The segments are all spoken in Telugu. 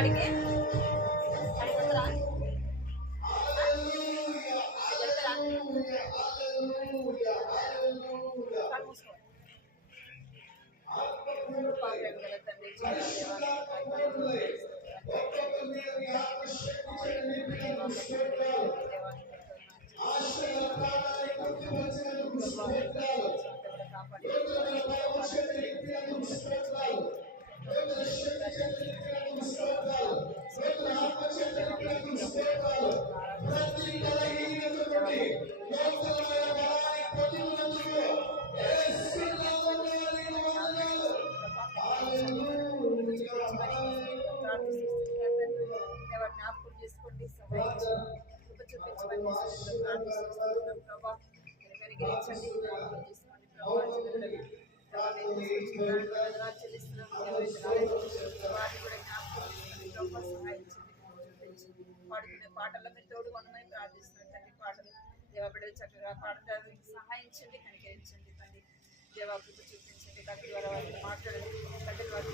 అడిగి జ్ఞాపకం చేసుకోండి, చూపించమని ప్రభావ కనికరించండి, జ్ఞాపకం చేసుకోండి ప్రభావ చెల్లిస్తున్నాం వాటిని కూడా జ్ఞాపకం చేసుకోండి ప్రభావ సహాయం పాడుకునే పాటల్లో మీరు తోడు కొనమని ప్రార్థిస్తున్నాం తండ్రి. పాటలు దేవబిడ్డలు చక్కగా పాడటానికి సహాయించండి, కనికరించండి తండ్రి. దేవాకృప చూపించండి, కంటి ద్వారా వారిని మాట్లాడండి, కంటి ద్వారా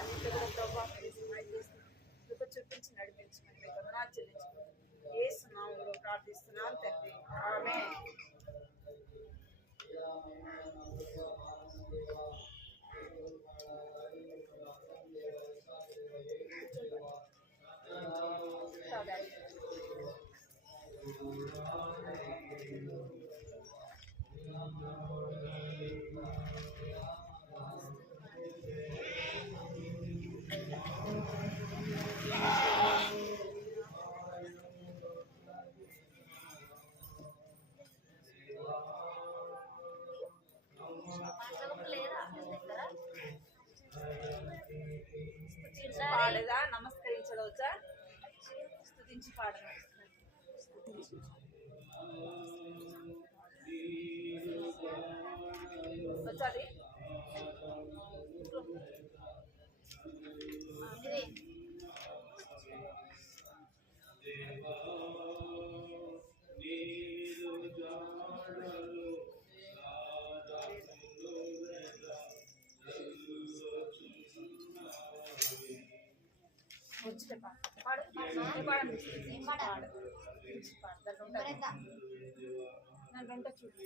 అన్నింటిలో కూడా ప్రభావ మీరు సహాయం చేస్తున్నాం, కృప చూపించి నడిపించమని మీకు వందనాలు చెల్లించుకుంటాం. యేసు నామములో ప్రార్థిస్తున్నాం తండ్రి, ఆమేన్. పాడేదా నమస్కరించవచ్చా? స్తుతించి పాడదా? వచ్చాది నన్ను చూడు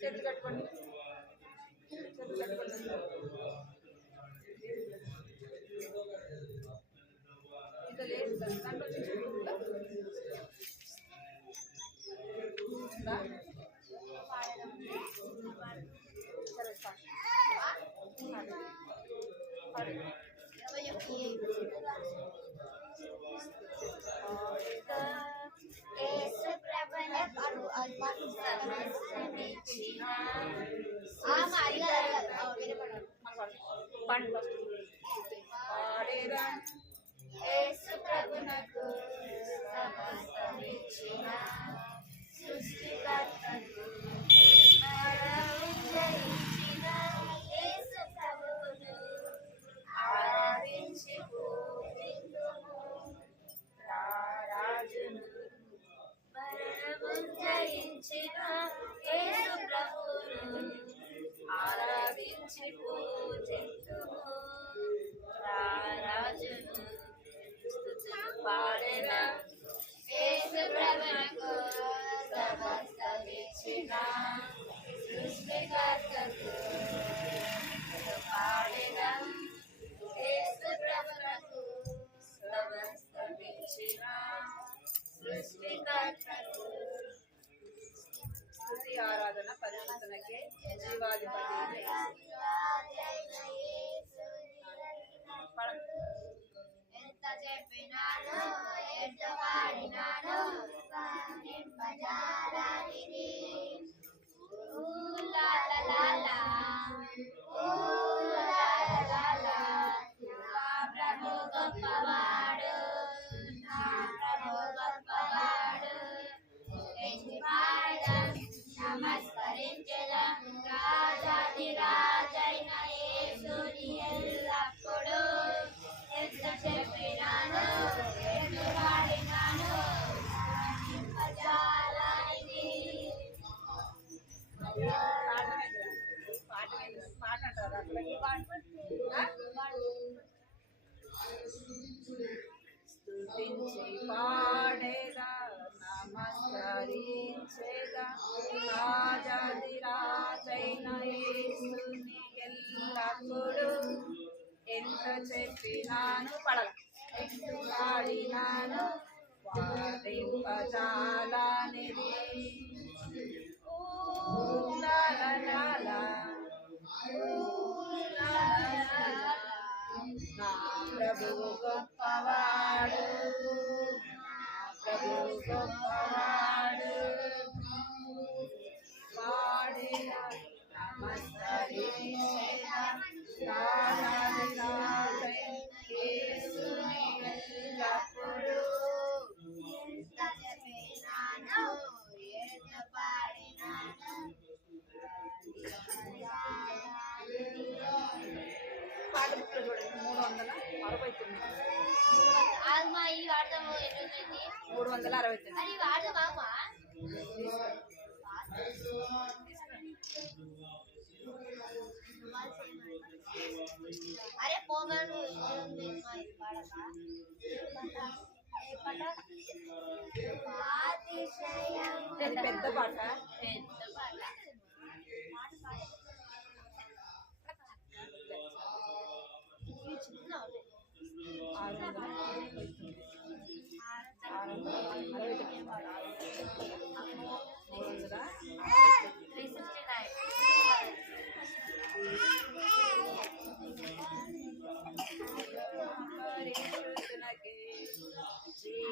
చేతులు కట్టుకోండి, చేతులు కట్టుకోండి. ఇంకా లేదు దాంట్లో యేసు ప్రభునకు సమస్తమిచ్చిన సృష్టికర్తకు జయించిన యేసు ప్రభువును ఆరాధించి పూజింతుము. రారాజును మరణము జయించిన యేసు ప్రభువును ఆరాధించి పూజింతుము. రారాజును పాడేదా యేసు ప్రభువుకు సమస్తమిచ్చిన సృష్టికర్తకు పాడేదా యేసు ప్రభువుకు సమస్తమిచ్చిన సృష్టికర్తకు. స్తుతి ఆరాధన పరిశుద్ధునికే, జీవాధిపతి ఎంత చెప్పినాను ఎంత పాడినాను నింపజాలని ప్రభు గొప్పవాడు, నా ప్రభు గొప్పవాడు. స్తుతించి పాడేదా నమస్కరించేదా రాజాది రాజైన యేసుని ఎల్లప్పుడు ఎంత చెప్పినాను పడల ఎంత పాడినాను వాదింపజాలనిది నా ప్రభువు గొప్పవాడు ప్రభువు గొప్పవాడు వాడిన నమస్కరించేదా యేసుని ఎల్లప్పుడు పాట బుక్లో చూడండి 369 అరే పోగను పెద్ద పాట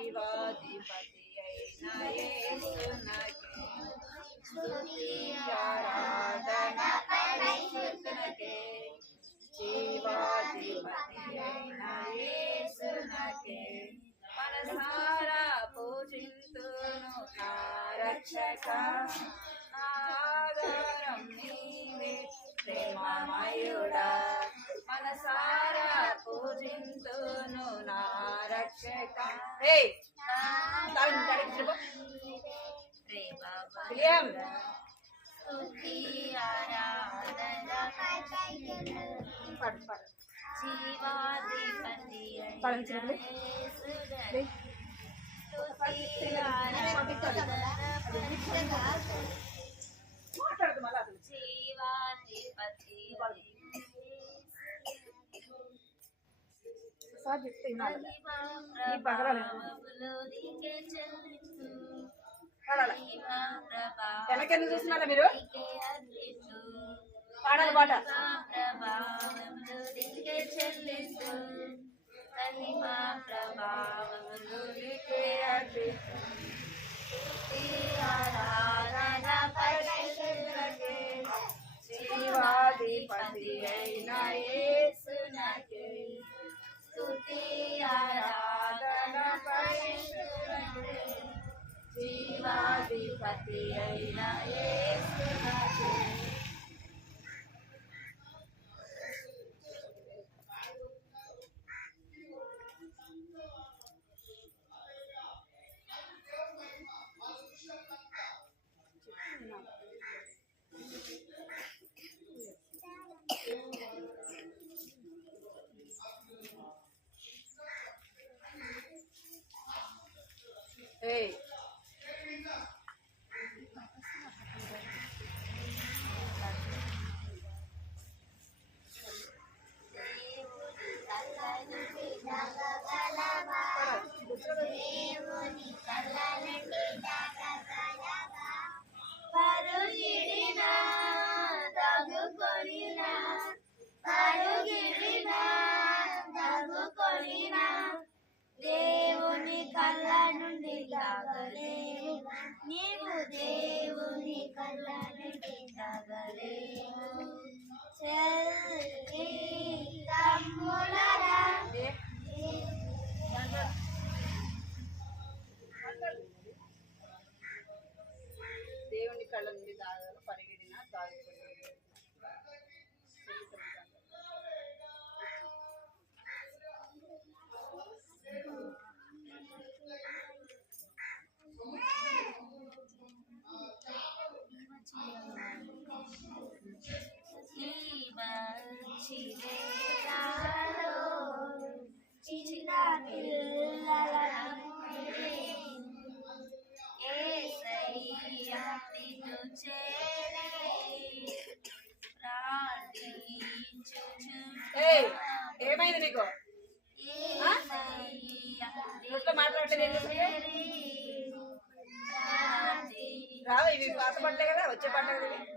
జీవాధిపతి అయిన యేసునకే స్తుతి ఆరాధన పరిశుద్ధునకే జీవాధిపతి అయిన యేసునకే మనసారా పూజింతును నా రక్షక ఆధారం నీవే ప్రేమమయుడా మనసారా పూజింతును నా రక్షక హే తాను కడిగి విలియం స్తుతి ఆరాధన పాడు పాడు జీవాధిపతి పాడించండి మాట్లాడదు మళ్ళీ అసలు జీవాధిపతి సార్ చెప్తే వినాలి ఈ పగరాలి పాడాలి వెనకెందుకు చూస్తున్నారా మీరు పాడాలి పాట జీవాధిపతి అయిన యేసునకే స్తుతి ఆరాధన పరిశుద్ధునకే జీవాధిపతి అయిన యేసునకే Hey. దేవుని కళ్ళ నుండి దాగలేవు నీవు దేవుని కళ్ళ నుండి దాగలేవు చెల్లి తమ్ములరా దేవుని కళ్ళ నుండి దాగాల పరిగెడిన దాగిపోయినా చిరేనాలో చిన్న పిల్లలను యేసయ్యా నిన్ను చేరే ఏయ్, ఏమైంది నీకు? నోట్లో మాట్లాడలేదు ఎందుకు? రావు, ఇవి పాత పడలే కదా, వచ్చే పడలే కదా ఇవి.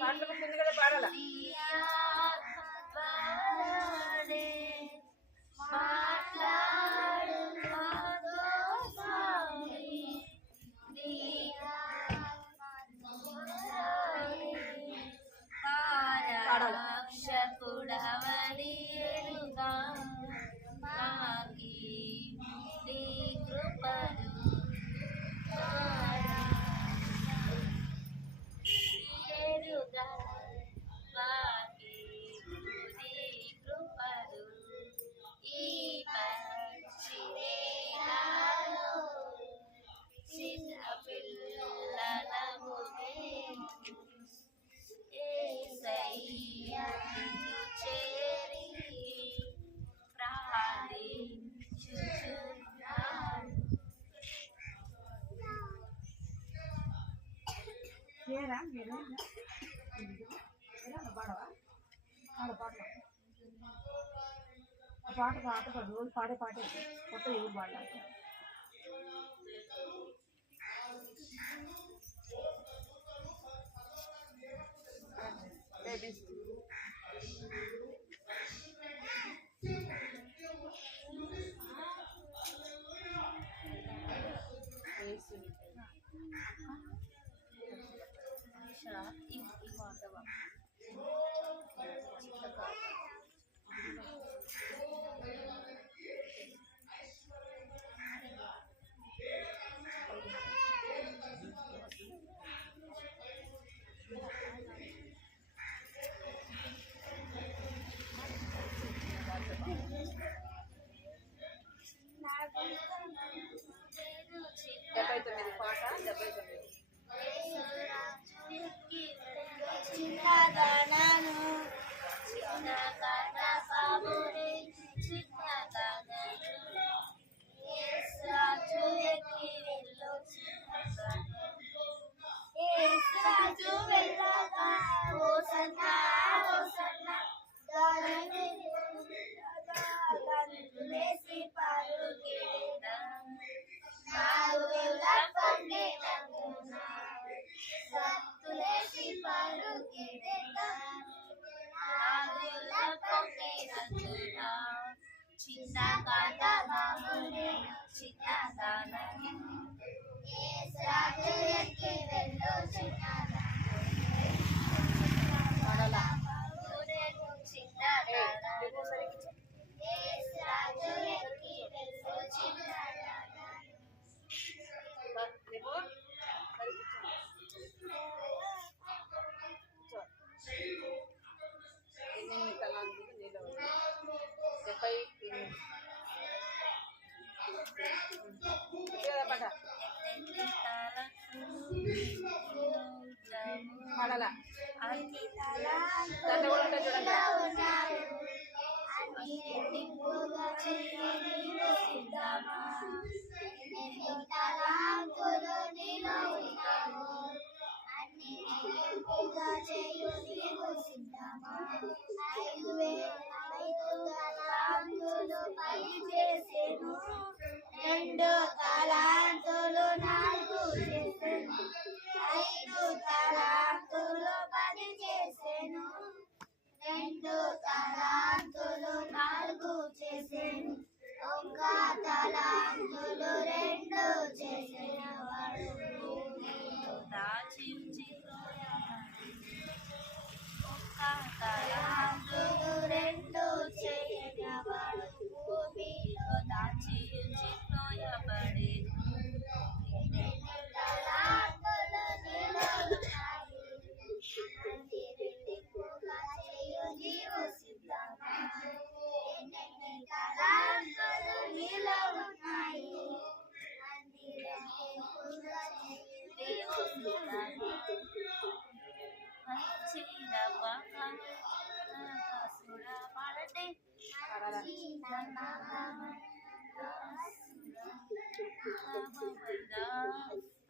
పాటలు ముందు కదా పాడాలా? రక్షకుడవని ఎరుగా మాకి నీ కృపను ఎరుగా మాకి నీ కృపను ఈ మంచి నేలలో చిన్న పిల్లలము యేసయ్యా నిన్ను చేరి ప్రార్థించుచున్నాను. పాట రోజు పాడే పాటే కొత్త ఎవరు పాడాలి. డెబ్బై తొమ్మిది పాట 79. చిన్నదనను చిన్న కనపముని చిన్నదనను యేసురాజు ఎక్కి వెళ్ళు చిన్నదనను యేసురాజు వెళ్ళగా హోసన్నా హోసన్నా దానిని లేసి పరుగెడెదా నాలుగేళ్ల పండేటందున సత్తులేసి పరుగెడెదా నాలుగేళ్ల పండేటందున చిన్న కథమమునే చిన్నదానని యేసురాజు ఎక్కి వెళ్ళు చిన్నదానని చిన్నదానని యేసురాజు ఎక్కి వెళ్ళు చిన్నదానని ఎన్ని తలాంతులు నీళ్ళు 78. పాట పాడాలా? దాంట్లో కూడా ఉంటుంది చూడండి. రెండు తలాంతులు 4 చేసెను 5 తలాంతులు 10 చేసెను 2 తలాంతులు 4 చేసెను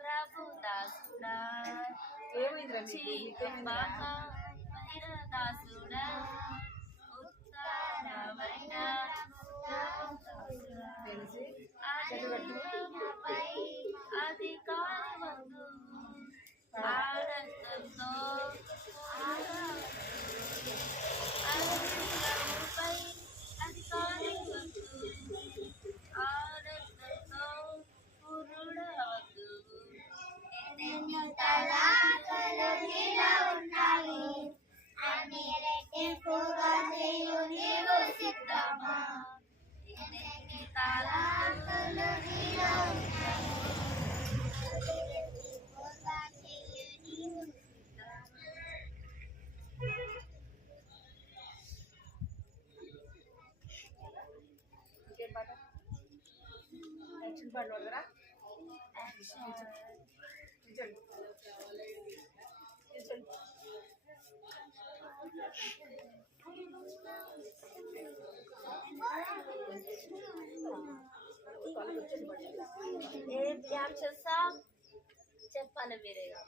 ప్రభు దాసుడా ఏమైందిరా మీకేమైందిరా? దాసుడా ఉత్తానమైన తెలిసి అధికారి వందు ఆనందంతో అధికారి వందు ఆనందంతో పురుడవద్దు ఎన్నెన్ని తలాంతులు నీలో ఉన్నాయి అన్ని రెట్టింపుగా చేయు నీవు సిద్ధమా ఎన్నెన్ని తలాంతులు నీలో ఉన్నాయి రెట్టింపుగా చేయు నీవు సిద్ధమా. ఇంకేం పాట? యాక్షన్ పాటలు వదరా? నిల్చోండి. నిల్చోండి. ఏం చేస్తా చెప్పాలి మీరేగా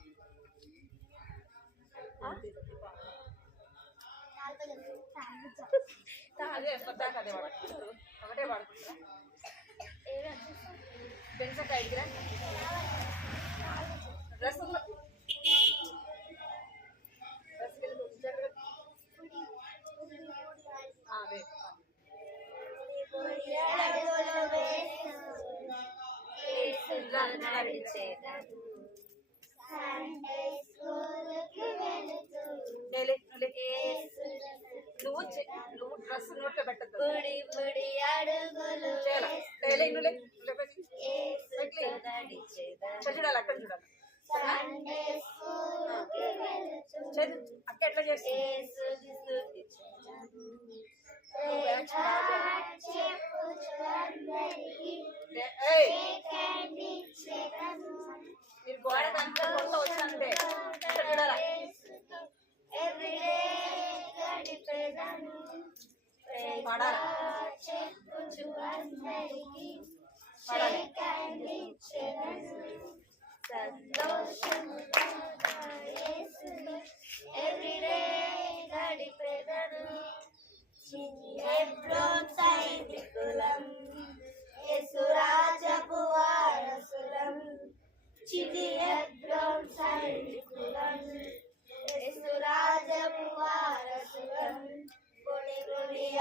అదే పద్దాక అదే వాడుకుంటారు. ఒకటే వాడుకుంటారా? పెన్సక ఐదురా డ్రెస్ అదే నువ్వు డ్రెస్ నోట్లో పెట్టద్దు. చూడాలి అక్కడ చూడాలి. అక్క ఎట్లా చేస్తుంది? మీరు గోడ దాంట్లో కొత్త వచ్చానంటే చూడాలా? పాడాలా?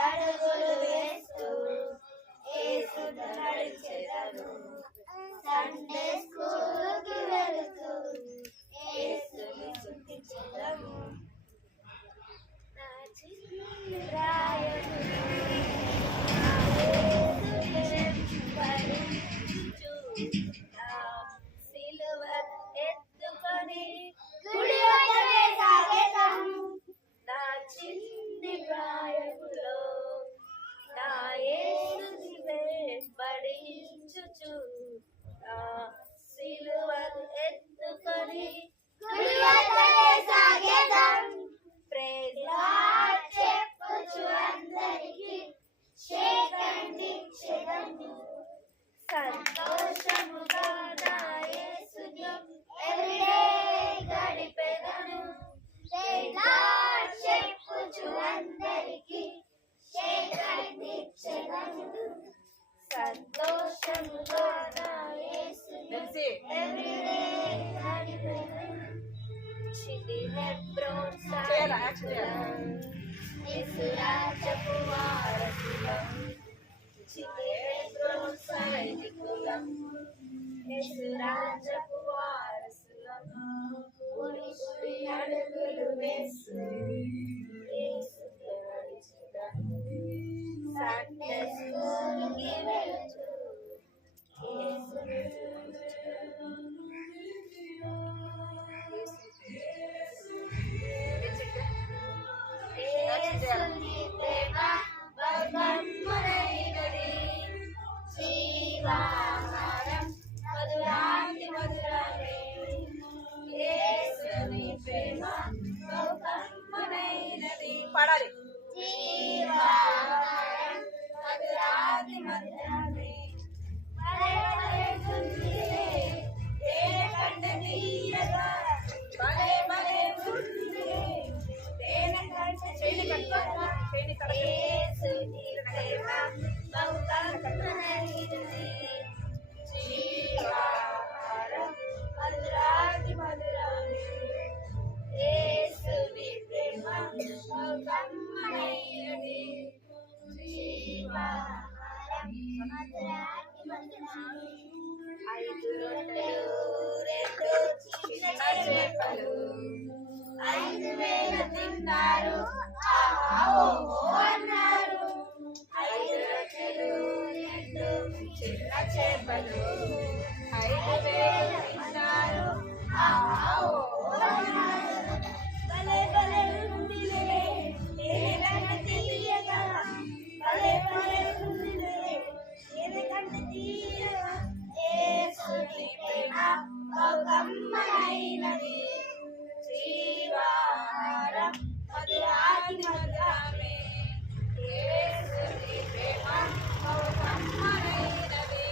అడుగులు వేస్తూ యేసును నడిచెదను. సండే స్కూలుకి వెళుతూ యేసుని స్తుతించెదను. నా చిన్ని ప్రాయములో నా యేసుని భరించుచు నా సిలువ ఎత్తుకొని గుడి వద్దకే సాగెదను. నా చిన్ని ప్రాయములో నా యేసుని వెంబడించుచు నా సిలువను ఎత్తుకొని గుడి వద్దకే సాగెదను. ప్రైజ్ లార్డ్ చెప్పుచు అందరికీ షేక్ హ్యాండ్ ఇచ్చెదను. సంతోషముగా నా యేసుని ఎవ్రీడే గడిపెదను. ప్రైజ్ లార్డ్ చెప్పుచు అందరికీ షేక్ హ్యాండ్ ఇచ్చెదను. సంతోషముగా నా యేసుని ఎవ్రీడే గడిపెదను. చిన్ని హెబ్రోన్ సాక్షులం, యేసు రాజ్యపు వారసులం. చిన్ని హెబ్రోన్ సైనికులం, యేసు రాజ్యపు వారసులం. గుడి గుడి అడుగులు వేస్తూ యేసుతో నడిచెదను. సండే స్కూలుకి వెళుతూ యేసుని స్తుతించెదను. యేసుని ప్రేమ బహుమూల్యమైనది. జీవాహారం మధురాతి మధురమే. యేసుని ప్రేమ బహుమూల్యమైనది. యేసుని ప్రేమ బహు కమ్మనైనది. జీవాహారం మధురాతి మధురాతి. యేసుని ప్రేమ బహు కమ్మనైనది. జీవాహారం మధురాతి మధురాతి. 5 రొట్టెలు 2 చిన్న చేపలు 5,000 తిన్నారు, ఆహా ఓహో అన్నారు. 5 రొట్టెలు 2 చిన్న చేపలు 5,000 తిన్నారు, ఆహా ఓహో అన్నారు. భలే భలే ఉందిలే ఏదైనా తీయగా, భలే భలే ఉందిలే ఏదైనా తీయగా. యేసుని ప్రేమ బహు కమ్మనైనది. జీవాహారం మధురాతి మధురమే. యేసుని ప్రేమ బహు కమ్మనైనది.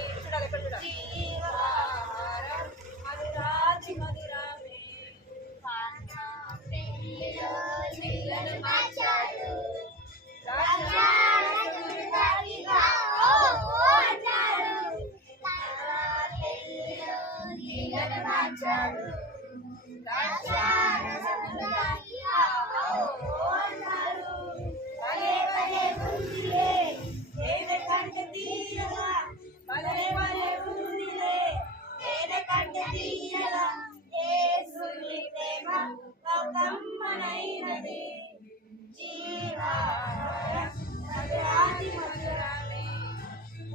జీవాహారం మధురాతి మధురమే. కానా పెళ్లిలో నీళ్లను మార్చాడు, ద్రాక్షారసమును తాగిగా ఓహో అన్నారు. కానా పెళ్లిలో నీళ్లను మార్చాడు, ద్రాక్షారసమును తాగి ఆహా ఓహో అన్నారు. భలే భలే ఉందిలే ఏదె కంట తీయగా, భలే భలే ఉందిలే ఏదె కంట తీయగా. యేసుని ప్రేమ బహు కమ్మనైనది. జీవాహారం మధురాతి మధురమే.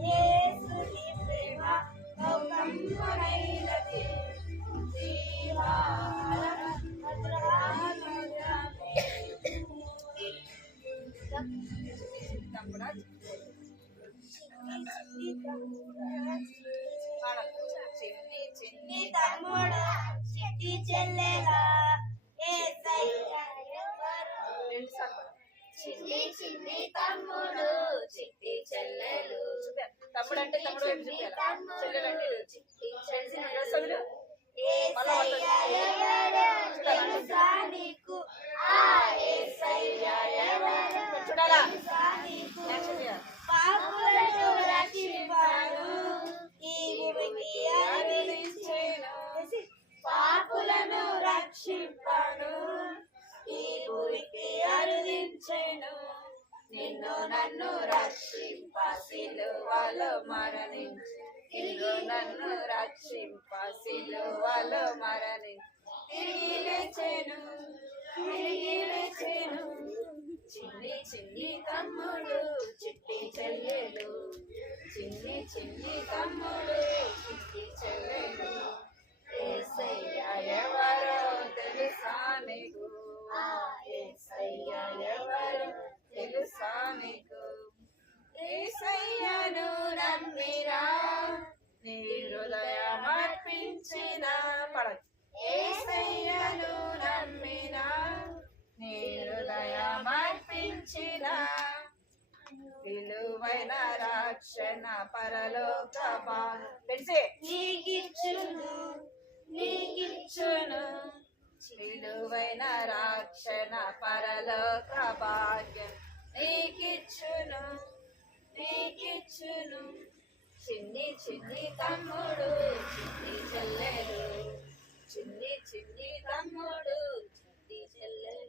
యేసుని ప్రేమ బహు కమ్మనైనది. జీవాహారం మధురాతి మధురమే. చిన్ని చిన్ని నీ తమ్ముడు చిట్టి చెల్లెలా యేసయ్య ఎవరు? చిన్ని చిన్ని తమ్ముడు చిట్టి చెల్లెలు. తమ్ముడు అంటే తమ్ముడు వైపు చూపించాలి, చెల్లెలు అంటే చిట్టి చెల్లెలు. చెల్లెలు. యేసయ్య ఎవరో తెలుసా నీకు? ఆ యేసయ్య ఎవరో చూడాలా? తెలుసా నీకు? యాక్షన్ చేయాలి. పాపులను రక్షింపాను ఈ భూమికి అరుదించెను. పాపులను రక్షింపాను ఈ భూమికి అరుదించెను. నిన్ను నన్ను రక్షింప సిలువలో మరణించి, నిన్ను నన్ను రక్షింప సిలువలో మరణించి తిరిగి లేచెను, తిరిగి లేచెను. చిన్ని చిన్ని తమ్ముడు చిట్టి చెల్లెలు, చిన్ని చిన్ని తమ్ముడు చిట్టి చెల్లెలు. యేసయ్య ఎవరో తెలుసా నీకు? ఆ యేసయ్య ఎవరో తెలుసా నీకు? యేసయ్యను నమ్మిరా నీ హృదయం అర్పించిన పడచ్చు. యేసయ్యను నమ్మినా నీ హృదయం అర్పించిన విలువైన రక్షణ పరలోక తెలిసి నీకిచ్చును నీకిచ్చును. విలువైన రక్షణ పరలోక భాగ్యం నీకిచ్చును, నీకిచ్చును. చిన్ని చిన్ని తమ్ముడు చిన్ని చెల్లెలు, చిన్ని చిన్ని తమ్ముడు చిన్ని చెల్లెలు.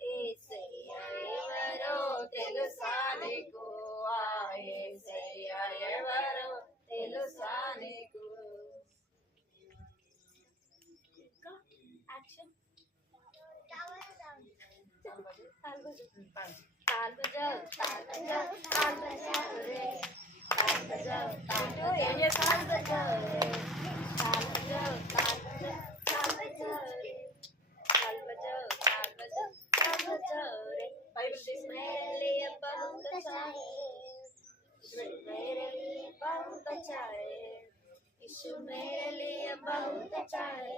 యేసయ్య ఎవరో తెలుసా నీకు? ఆ యేసయ్య ఎవరో తెలుసా నీకు? యాక్షన్. ఏం చేస్తావు? బైబిల్ తీసి मेरे लिए बहुत अच्छा है, मेरे लिए बहुत अच्छा है, यीशु मेरे लिए बहुत अच्छा है,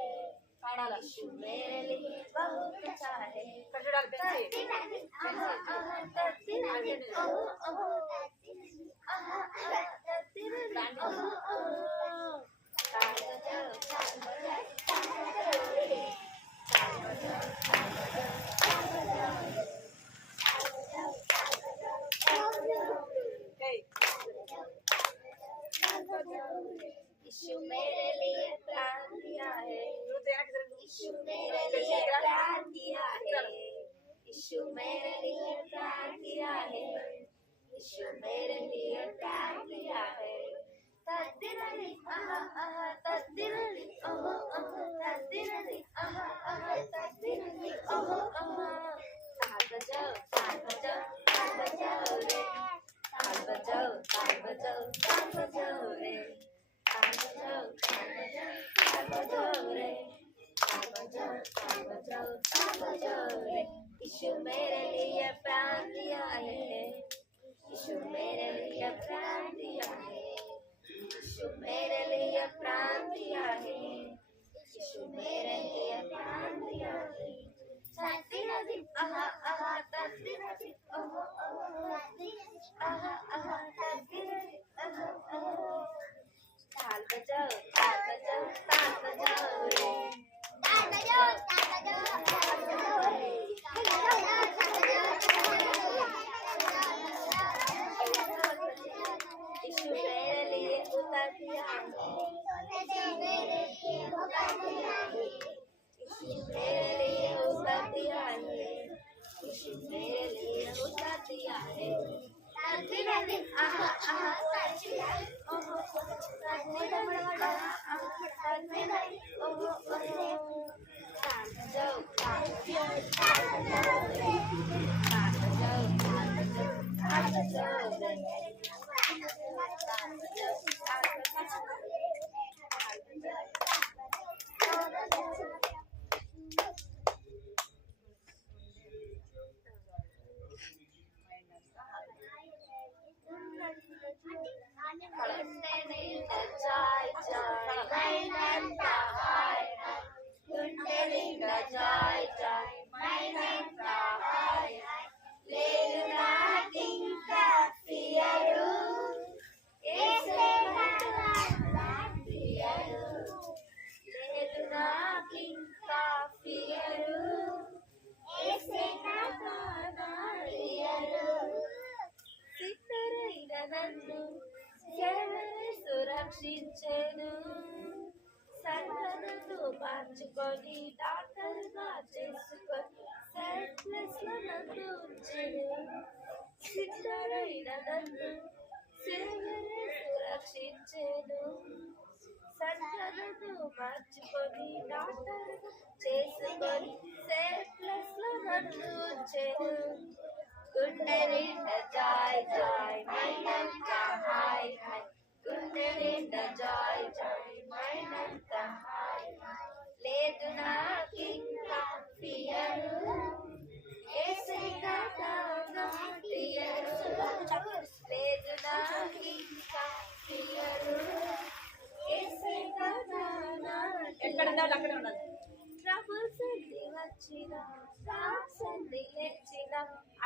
పాడాలి. यीशु मेरे लिए बहुत अच्छा है. ఇక్కడ చూడాలి పెంచి यीशु मेरे लिए प्राण दिया है, నువ్వు వెనక్కి తిరుగు. यीशु मेरे लिए प्राण दिया है, यीशु मेरे लिए प्राण दिया है, यीशु मेरे लिए प्राण दिया है। तद्दिनली आहा आहा तद्दिनली ओहो ओहो तद्दिनली आहा आहा तद्दिनली ओहो ओहो। ताल बजाओ ताल बजाओ ताल बजाओ रे, ताल बजाओ ताल बजाओ ताल बजाओ रे, ताल बजाओ ताल बजाओ ताल बजाओ रे, ताल बजाओ ताल बजाओ ताल बजाओ रे। यीशु मेरे लिए प्राण दिया है, यीशु मेरे लिए प्राण दिया है, यीशु मेरे लिए प्राण दिया है, यीशु मेरे लिए प्राण दिया है। तद्दिनली आहा आहा तद्दिनली ओहो ओहो आहा आहा तद्दिनली ओहो ओहो। ताल बजाओ ताल बजाओ ताल बजाओ रे, ताल बजाओ ताल बजाओ ताल बजाओ रे, ताल बजाओ ताल बजाओ ताल बजाओ रे। यीशु मेरे लिए उतर दिया है, यीशु मेरे लिए उतर दिया है, यीशु मेरे लिए उतर दिया है, यीशु मेरे लिए उतर दिया है। तद्दिनली आहा आहा तद्दिनली ओहो तद्दिनली आहा आहा तद्दिनली ओहो ओहो। ताल बजाओ ताल बजाओ ताल बजाओ रे, ताल बजाओ ताल बजाओ ताल बजाओ रे, ताल बजाओ ताल बजाओ ताल बजाओ रे, ताल बजाओ ताल बजाओ रे। జాయ్ జాయ్ మైనంత హాయ్ హాయ్, గుండెలింద జాయ్ జాయ్ మైనంత హాయ్ హాయ్, లేదు నాకింకా ఫియరు, యేసయ్యా నా ఫియరు, లేదు నాకింకా ఫియరు, యేసయ్యా నా ఫియరు। సిద్ధరైన నన్ను ఎవరు సురక్షించెను, సర్వనను మార్చుకొని డాక్టర్గా చేసుకొని సెల్ఫ్లెస్ లో నన్ను ఉంచెను। సిద్ధరైన నన్ను ఎవరు సురక్షించెను, సర్వనను మార్చుకొని డాక్టర్గా చేసుకొని సెల్ఫ్లెస్ లో నన్ను ఉంచెను। గుండె నిండా జాయ్ జాయ్ మైనంత హాయ్ హాయ్, గుండె నిండా జాయ్ జాయ్ మైనంత హాయ్ హాయ్, లేదు నాకింకా ఫియరు, యేసయ్యా నా ఫియరు, లేదు నాకింకా ఫియరు, యేసయ్యా నా ఎక్కడ ఉండాలి అక్కడే ఉండాలి. ట్రబుల్స్ అన్ని వచ్చిన స్టాప్స్ అన్ని లేచిన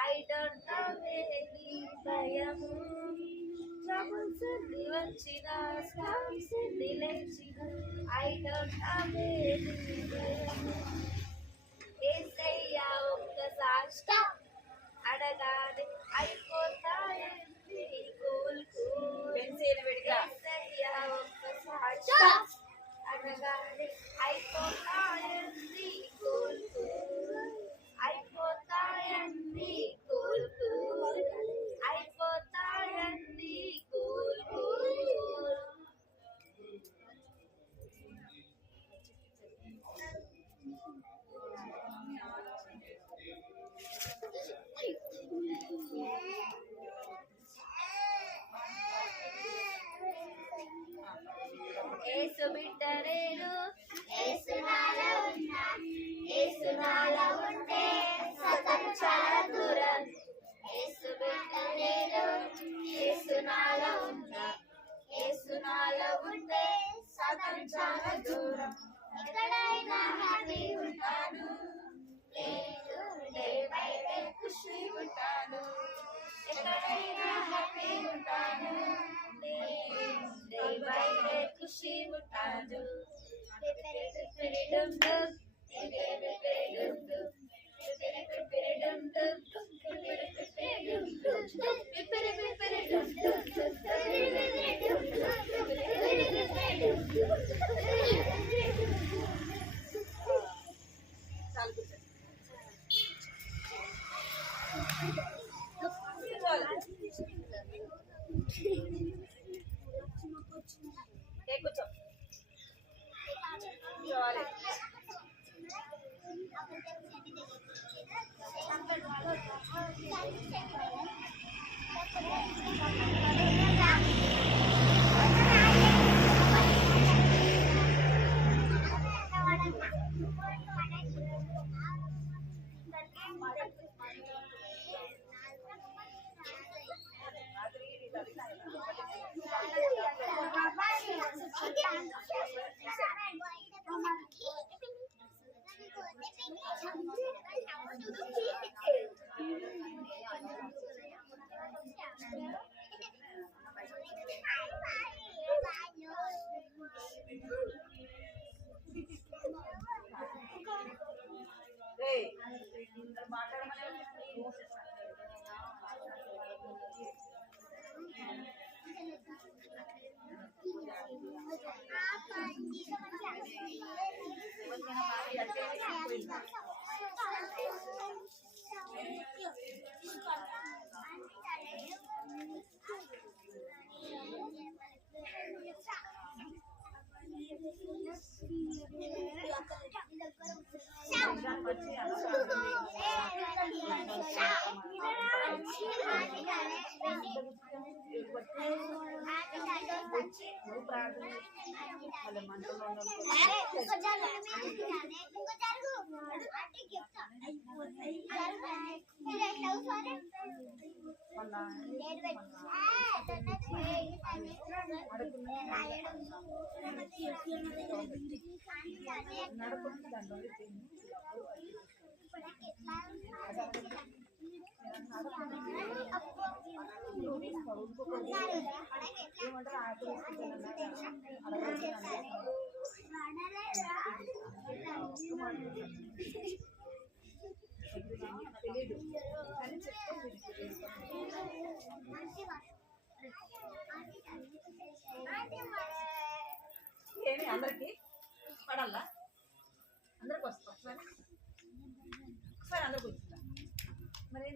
ఐ డోంట్ హ్యావ్ ఎనీ భయము, ట్రబుల్స్ అన్ని వచ్చిన స్టాప్స్ అన్ని లేచిన ఐ డోంట్ హ్యావ్ ఎనీ భయము। యేసయ్యా ఒక్కసారి స్టాప్ అడగానే అయిపోతాయండి కూల్ కూల్, పెన్సిల్ పెడిగా యేసయ్యా ఒక్కసారి స్టాప్ అడగానే అయిపోతాయండి కూల్ కూల్, అయిపోతాయండి కూల్ కూల్, అయిపోతాయండి కూల్ కూల్। యేసు బిడ్డ నేను, యేసు నాలో ఉన్నా, యేసు నాలో ఉంటే సతం చాలా దూరం, యేసు బిడ్డ నేను, యేసు నాలో ఉన్నా, యేసు నాలో ఉంటే సతం చాలా దూరం, ఎక్కడైనా హ్యాపీ ఉంటాను, లేదు డే బై డే ఖుషి ఉంటాను, ఎక్కడైనా హ్యాపీ ఉంటాను, డే బై డే ఖుషి ఉంటాను। ఏయ్, ఇంత మాట్లాడమని నువ్వు ప్రార్థన వాళ్ళ మంటలో నడుపుకుంటే దాంట్లో ఏమంటారు ఆకులు తెలీదు కానీ ఏమి అందరికి పడాలా అందరికి వస్తా ఒకసారి ఒకసారి అందరికి వచ్చిందా మరి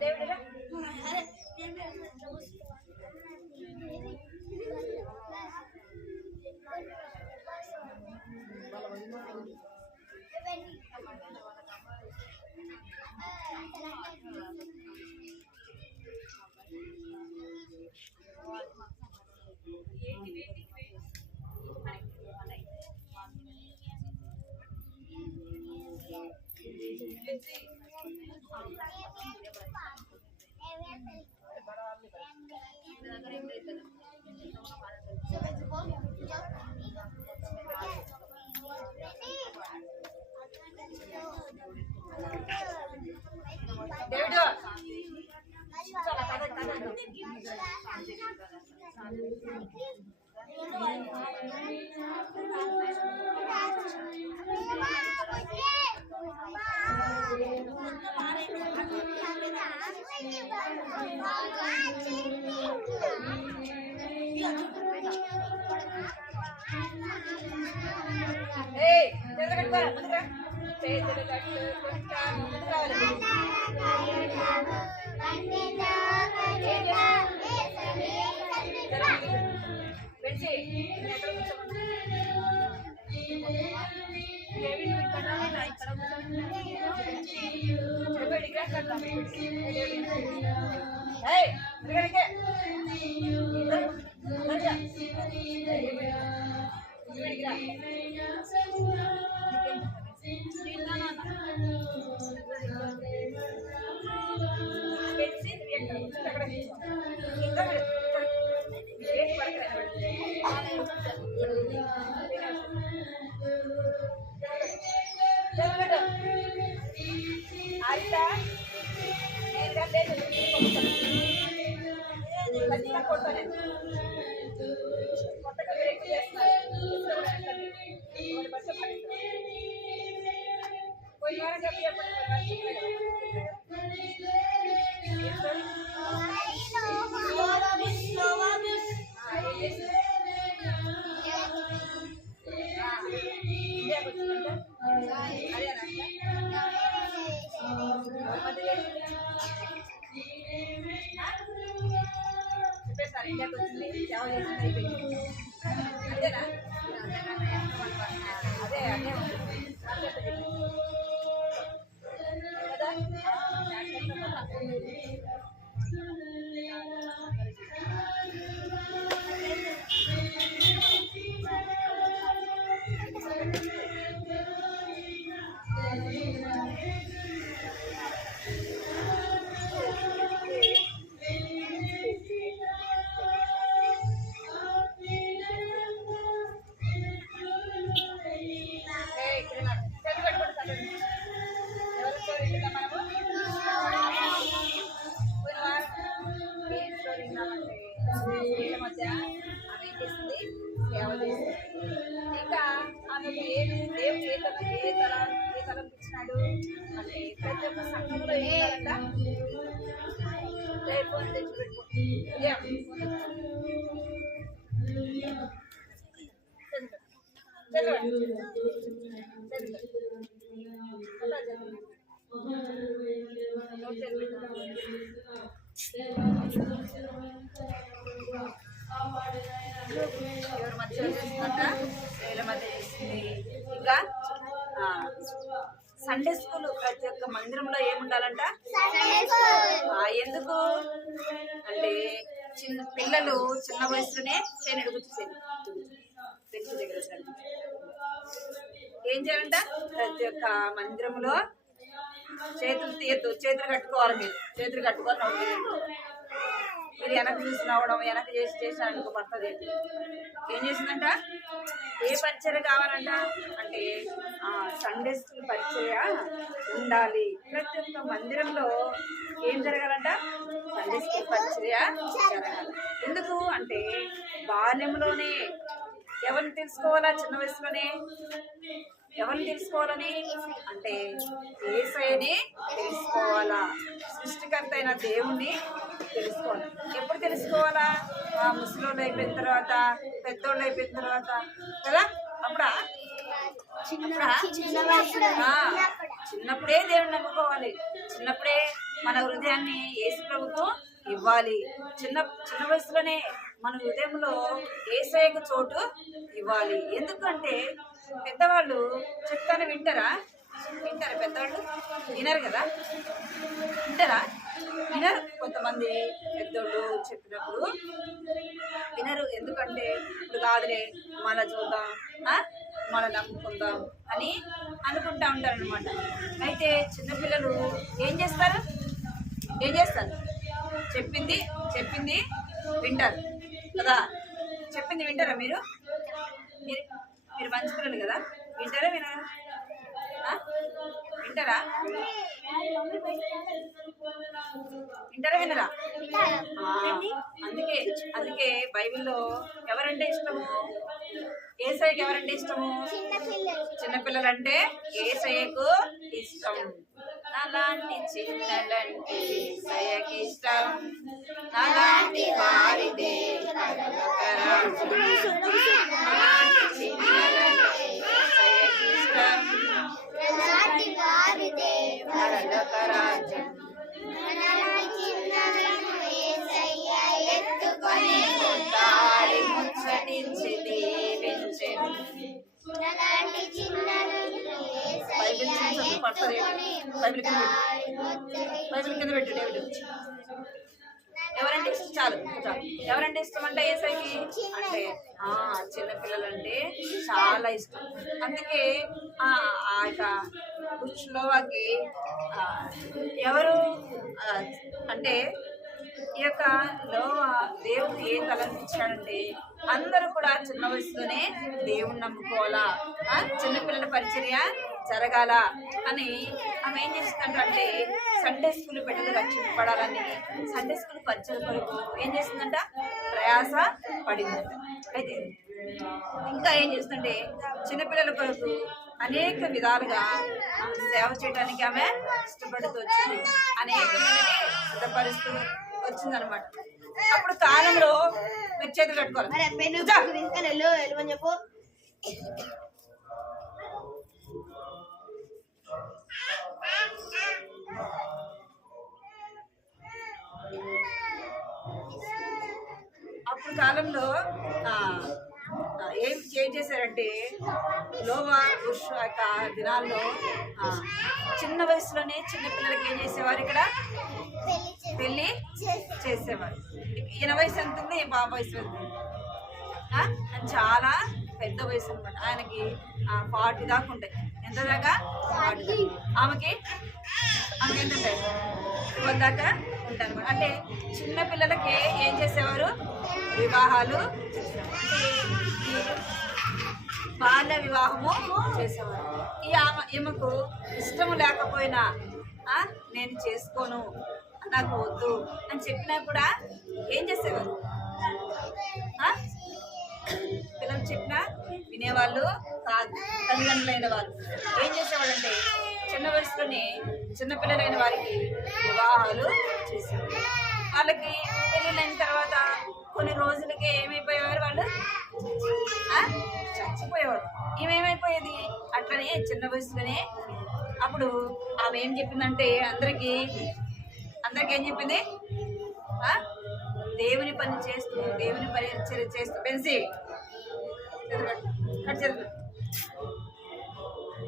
దేవుడిరా డేవిడ్ చాలా కథ కథ ఏయ్ చేతులు కట్టుకోరా ముందురా చేతులు కట్టుకుంటా ముందుకు రావాలి పెంచి ఎక్కడ కూర్చోమన్నా కొత్తగా బ్రేక్ చేస్తున్నారు పోయిన వారం చెప్పేసారు ఇండియాకి వచ్చింది సేవ చేసింది అయిపోయింది అంతేనా అదే అదే ఇంకా ఆమెకు దేవుడు ఏ తలం ఇచ్చినాడు అంటే ప్రతి ఒక్క సంఘంలో ఏంటంట ఫోన్ తెచ్చిపెట్టుకో ఎవరి మధ్య చేస్తుందంట వీళ్ళ మధ్య చేస్తుంది ఇంకా సండే స్కూల్ ప్రతి ఒక్క మందిరంలో ఏముండాలంట ఎందుకు అంటే చిన్న పిల్లలు చిన్న వయసులోనే చేయని కూర్చొని దగ్గర ఏం చేయాలంట ప్రతి ఒక్క మందిరంలో చేతులు తీయద్దు చేతులు కట్టుకోవాలి చేతులు కట్టుకొని మీరు వెనక్కి చూసి నవ్వడం వెనక్కి చేసి అనుకో పడుతుంది ఏం చేసిందంట ఏ పరిచర్య కావాలంట అంటే సండే స్కూల్ పరిచర్య ఉండాలి ప్రతి ఒక్క మందిరంలో ఏం జరగాలంట సండే స్కూల్ పరిచర్య జరగాలి ఎందుకు అంటే బాల్యంలోనే ఎవరిని తెలుసుకోవాలా చిన్న వయసులోనే ఎవరిని తెలుసుకోవాలని అంటే యేసయ్యని తెలుసుకోవాలా సృష్టికర్త అయిన దేవుణ్ణి తెలుసుకోవాలి ఎప్పుడు తెలుసుకోవాలా ముసలోళ్ళు అయిపోయిన తర్వాత పెద్దోళ్ళు అయిపోయిన తర్వాత కదా అప్పుడా చిన్నప్పుడే దేవుని నమ్ముకోవాలి చిన్నప్పుడే మన హృదయాన్ని యేసు ప్రభుకు ఇవ్వాలి చిన్న వయసులోనే మన హృదయంలో యేసయ్యకు చోటు ఇవ్వాలి ఎందుకంటే పెద్దవాళ్ళు చెప్తాను వింటారా పెద్దవాళ్ళు వినరు కదా వినరు కొంతమంది పెద్దోళ్ళు చెప్పినప్పుడు వినరు ఎందుకంటే ఇప్పుడు కాదులే మళ్ళా చూద్దాం మన నమ్ముకుందాం అని అనుకుంటా ఉంటారు అనమాట అయితే చిన్నపిల్లలు ఏం చేస్తారు చెప్పింది వింటారు కదా చెప్పింది వింటారా మీరు? మీరు మీరు మంచి పిల్లలు కదా, వింటారా వినరా? వింటారా వింటారా వినరా? అందుకే అందుకే బైబిల్లో ఎవరంటే ఇష్టము? యేసయ్యకి ఎవరంటే ఇష్టము? చిన్నపిల్లలంటే యేసయ్యకు ఇష్టం. నాలాంటి చిన్నలంటే యేసయ్యకి ఇష్టం. నాలాంటి వారిదే పరలోక రాజ్యం. నాలాంటి చిన్నలంటే యేసయ్యకి ఇష్టం. నాలాంటి వారిదే పరలోక రాజ్యం. ఎత్తుకొని ముద్దాడి ముచ్చటించి దీవించెను. నాలాంటి బైబిల్ చిన్న పడుతుంది. బైబిల్ కింద పెట్టు డేవిడ్. ఎవరంటే ఇష్టం? చాలు చాలు. ఎవరంటే ఇష్టం అంటే యేసయ్యకి అంటే చిన్నపిల్లలంటే చాలా ఇష్టం. అందుకే ఆ యొక్క బుష్లోకి ఎవరు అంటే ఈ యొక్క దేవుడు ఏం తలంపించాడంటే అందరూ కూడా చిన్న వయసులోనే దేవుణ్ణి నమ్ముకోవాలా, చిన్నపిల్లల పరిచర్య జరగాల అని ఆమె ఏం చేస్తుందంటే సండే స్కూల్ బిడ్డలు రక్షింపబడాలని సండే స్కూల్ పరిచయ కొరకు ఏం చేస్తుందంట? ప్రయాస పడిందంట. అయితే ఇంకా ఏం చేస్తుందంటే చిన్నపిల్లల కొరకు అనేక విధాలుగా సేవ చేయడానికి ఆమె ఇష్టపడుతూ వచ్చింది. అనేక మందిని సిద్ధపరుస్తూ వచ్చిందనమాట. అప్పుడు కాలంలో మీరు చేతులు కట్టుకోవాలి. చెప్పు. అప్పుడు కాలంలో ఏం చేశారంటే లోవా బుష్ యొక్క దినాల్లో చిన్న వయసులోనే చిన్నపిల్లలకి ఏం చేసేవారు? ఇక్కడ పెళ్ళి చేసేవారు. ఈయన వయసు ఎంత ఉంది? బాబు వయసు ఎంత ఉంది? చాలా పెద్ద వయసు అనమాట. ఆయనకి 40 దాకా ఉంటాయి. ఎంత దాకా? 40. ఆమెకి ఎంత ఉంటాయి? 12 దాకా ఉంటాయి అనమాట. అంటే చిన్నపిల్లలకి ఏం చేసేవారు? వివాహాలు బాల్య వివాహము చేసేవారు. ఈమెకు ఇష్టము లేకపోయినా నేను చేసుకోను, నాకు వద్దు అని చెప్పినా కూడా ఏం చేసేవారు? పిల్లలు చెప్పినా వినేవాళ్ళు కాదు. తల్లిదండ్రులైన వారు ఏం చేసేవాళ్ళంటే చిన్న వయసులోనే చిన్నపిల్లలైన వారికి వివాహాలు చేసేవారు. వాళ్ళకి పెళ్ళిళ్ళైన తర్వాత కొన్ని రోజులకే ఏమైపోయేవారు? వాళ్ళు చచ్చిపోయేవాడు. ఏమేమైపోయేది? అట్లనే చిన్న వయసులోనే. అప్పుడు ఆమె ఏం చెప్పిందంటే అందరికీ ఏం చెప్పింది? దేవుని పని చేస్తూ దేవుని పరిచర్య చేస్తూ పెంచి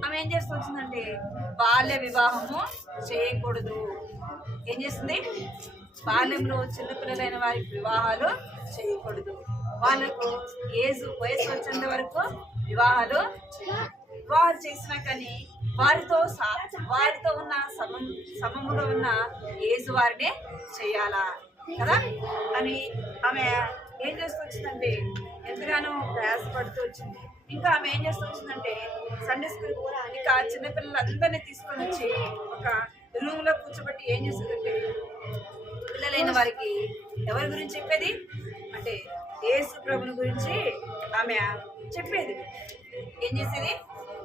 ఆమె ఏం చేస్తూ వచ్చిందంటే బాల్య వివాహము చేయకూడదు. ఏం చేస్తుంది? బాల్యంలో చిన్నపిల్లలైన వారికి వివాహాలు చేయకూడదు. వాళ్ళకు వయసు వచ్చేంత వరకు వివాహాలు చేసినా కానీ వారితో ఉన్న సమములో ఉన్న ఏజు వారినే చేయాలా కదా అని ఆమె ఏం చేస్తూ వచ్చిందంటే ఎంతగానో ప్రయాసపడుతూ వచ్చింది. ఇంకా ఆమె ఏం చేస్తూ వచ్చిందంటే సండే స్కూల్ ఇంకా చిన్నపిల్లలందరినీ తీసుకొని వచ్చి ఒక రూమ్లో కూర్చోబెట్టి ఏం చేస్తుందంటే పిల్లలైన వారికి ఎవరి గురించి చెప్పేది అంటే యేసు ప్రభుని గురించి ఆమె చెప్పేది. ఏం చేసేది?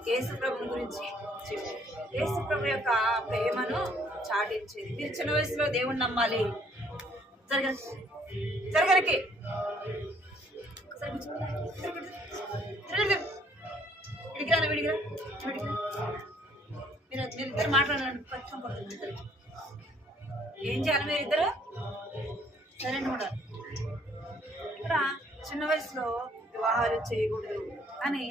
యేసు ప్రభుని గురించి చెప్పేది. యేసు ప్రభు యొక్క ప్రేమను చాటించేది. మీరు చిన్న వయసులో దేవుణ్ణి నమ్మాలి. జరగరికి మీరిద్దరు మాట్లాడాలండి. పచ్చం పడుతుంది ఇద్దరు. ఏం చేయాలి? మీరిద్దరు సరైన కూడా ఇక్కడ చిన్న వయసులో వివాహాలు చేయకూడదు అని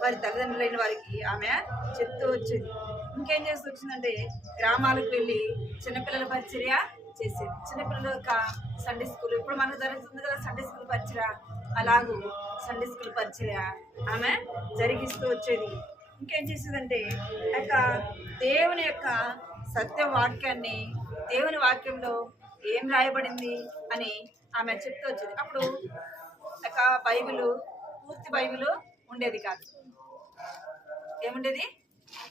వారి తల్లిదండ్రులైన వారికి ఆమె చెప్తూ వచ్చింది. ఇంకేం చేస్తూ వచ్చిందంటే గ్రామాలకు వెళ్ళి చిన్నపిల్లల పరిచర్య చేసేది. చిన్నపిల్లల యొక్క సండే స్కూల్ ఇప్పుడు మనకు జరుగుతుంది కదా సండే స్కూల్ పరిచర్య, అలాగూ సండే స్కూల్ పరిచర్య ఆమె జరిగిస్తూ వచ్చేది. ఇంకేం చేసేదంటే యొక్క దేవుని యొక్క సత్య వాక్యాన్ని దేవుని వాక్యంలో ఏం రాయబడింది అని ఆమె చెప్తూ వచ్చేది. అప్పుడు ఒక బైబిల్, పూర్తి బైబిల్ ఉండేది కాదు. ఏముండేది?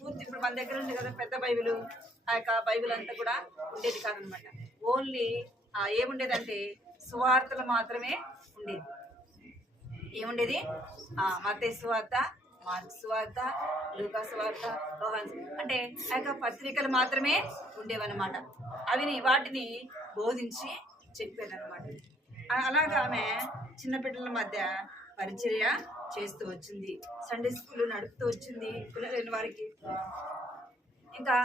పూర్తి ఇప్పుడు మన దగ్గర ఉంది కదా పెద్ద బైబిల్, ఆ యొక్క బైబిల్ అంతా కూడా ఉండేది కాదనమాట. ఓన్లీ ఏముండేదంటే సువార్తలు మాత్రమే ఉండేది. ఏముండేది? మత్తయి సువార్త, మార్కు సువార్త, లూకా సువార్త, యోహాను, అంటే ఆ యొక్క పత్రికలు మాత్రమే ఉండేవన్నమాట. వాటిని బోధించి చెప్పేదన్నమాట. అలాగా ఆమె చిన్నపిల్లల మధ్య పరిచర్య చేస్తూ వచ్చింది. సండే స్కూల్ నడుపుతూ వచ్చింది పిల్లలు లేని వారికి. ఇంకా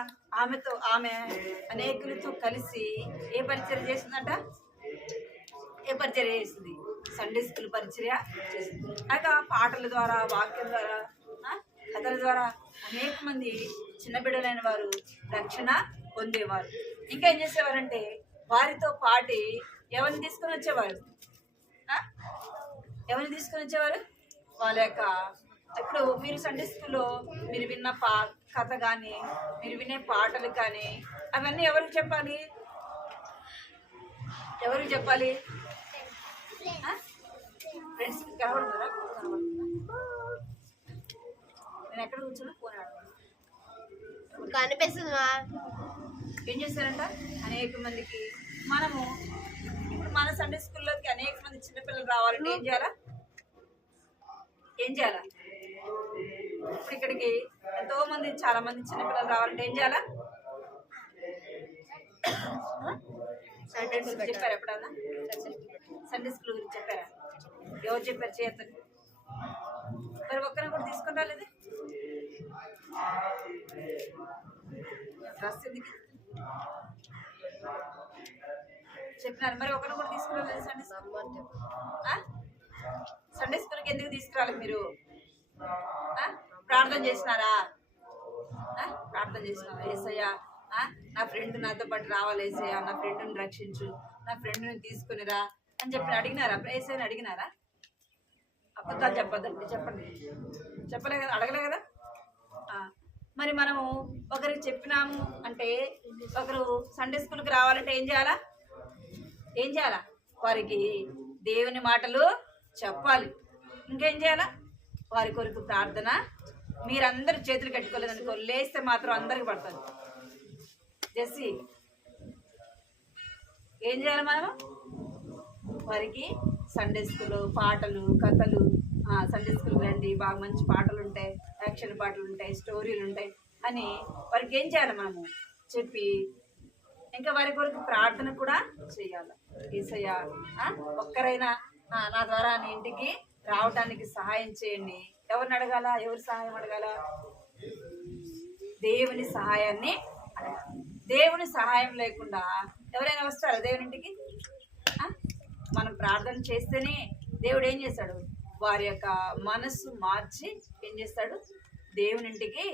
ఆమె అనేకులతో కలిసి ఏ పరిచర్య చేసిందంట? ఏ పరిచర్య చేసింది? సండే స్కూల్ పరిచర్య చేసింది. అయితే పాటల ద్వారా, వాక్యం ద్వారా, కథల ద్వారా అనేక మంది చిన్న బిడ్డలైన వారు రక్షణ పొందేవారు. ఇంకా ఏం చేసేవారంటే వారితో పాటి ఎవరిని తీసుకొని వచ్చేవారు? వాళ్ళ యొక్క ఇప్పుడు మీరు సండే స్కూల్లో మీరు విన్న కథ కానీ, మీరు వినే పాటలు కానీ అవన్నీ ఎవరికి చెప్పాలి? ఫ్రెండ్స్ కనబడుతుందా? నేను ఎక్కడ కూర్చొని ఫోన్ కనిపిస్తుందా? ఏం చేశారంట అనేక మందికి. మనము ఇప్పుడు మన సండే స్కూల్లోకి అనేక మంది చిన్నపిల్లలు రావాలంటే ఏం చేయాలా? ఇప్పుడు ఇక్కడికి ఎంతో మంది, చాలా మంది చిన్నపిల్లలు రావాలంటే ఏం చేయాలా? చెప్పారా ఎప్పుడన్నా? సండే స్కూల్ గురించి చెప్పారా? ఎవరు చెప్పారు? చేస్తారు. మరి ఒక్కరిని కూడా తీసుకుని రాలేదు. డ్రెస్ ఎందుకు చెప్పినారు? మరి ఒకరిని కూడా తీసుకురాలేదు సండే స్కూల్కి ఎందుకు తీసుకురాలేదు మీరు? ప్రార్థన చేసినారా? యేసయ్యా, నా ఫ్రెండ్ నాతో పాటు రావాలి, యేసయ్యా నా ఫ్రెండ్ని రక్షించు, నా ఫ్రెండ్ని తీసుకునిరా అని చెప్పి అడిగినారా? యేసయ్యని అడిగినారా? అబద్ధాలు చెప్పొద్దండి. చెప్పలే కదా, అడగలే కదా. మరి మనము ఒకరికి చెప్పినాము అంటే, ఒకరు సండే స్కూల్కి రావాలంటే ఏం చేయాలా? వారికి దేవుని మాటలు చెప్పాలి. ఇంకేం చేయాలా? వారి కొరకు ప్రార్థన. మీరందరూ చేతులు కట్టుకోలేదనుకో, లేస్తే మాత్రం అందరికి పడుతుంది. జెస్సీ, ఏం చేయాలి మనము? వారికి సండే స్కూల్ పాటలు, కథలు, సండే స్కూల్కి రండి, బాగా మంచి పాటలు ఉంటాయి, యాక్షన్ పాటలు ఉంటాయి, స్టోరీలు ఉంటాయి అని వారికి ఏం చేయాలి? మనము చెప్పి ఇంకా వారి కొరకు ప్రార్థన కూడా చేయాలి. యేసయ్య, ఒక్కరైనా నా ద్వారా నీ ఇంటికి రావడానికి సహాయం చేయండి. ఎవరిని అడగాల? ఎవరి సహాయం అడగాల? దేవుని సహాయాన్ని అడగాలి. దేవుని సహాయం లేకుండా ఎవరైనా వస్తారా దేవుని ఇంటికి? మనం ప్రార్థన చేస్తేనే దేవుడు ఏం చేస్తాడు? వారి యొక్క మనస్సు మార్చి ఏం చేస్తాడు? దేవుని ఇంటికి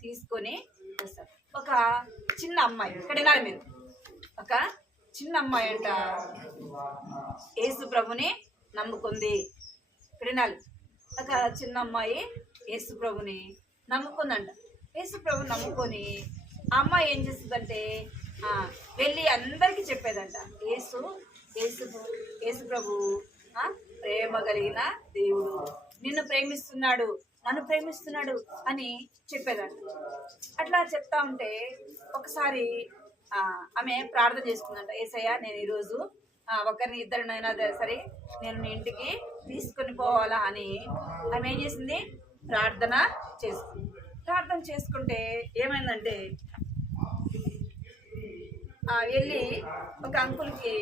తీసుకొని వస్తాడు. ఒక చిన్న అమ్మాయి, ఇక్కడ వినాలి మీరు, ఒక చిన్న అమ్మాయి అంట యేసు ప్రభుని నమ్ముకుంది. ఇక్కడ వినాలి. ఒక చిన్న అమ్మాయి యేసు ప్రభుని నమ్ముకుందంట. యేసు ప్రభుని నమ్ముకొని ఆ అమ్మాయి ఏం చేస్తుందంటే వెళ్ళి అందరికీ చెప్పేదంట, యేసు ప్రభు ప్రేమ కలిగిన దేవుడు, నిన్ను ప్రేమిస్తున్నాడు, నన్ను ప్రేమిస్తున్నాడు అని చెప్పేదంట. అట్లా చెప్తా ఉంటే ఒకసారి ఆమె ప్రార్థన చేసుకుందంట, యేసయ్య నేను ఈరోజు ఒకరిని ఇద్దరినైనా సరే నేను నీ ఇంటికి తీసుకొని పోవాలా అని ఆమె ఏం చేసింది? ప్రార్థన చేసుకుంది. ప్రార్థన చేసుకుంటే ఏమైందంటే వెళ్ళి ఒక అంకుల్కి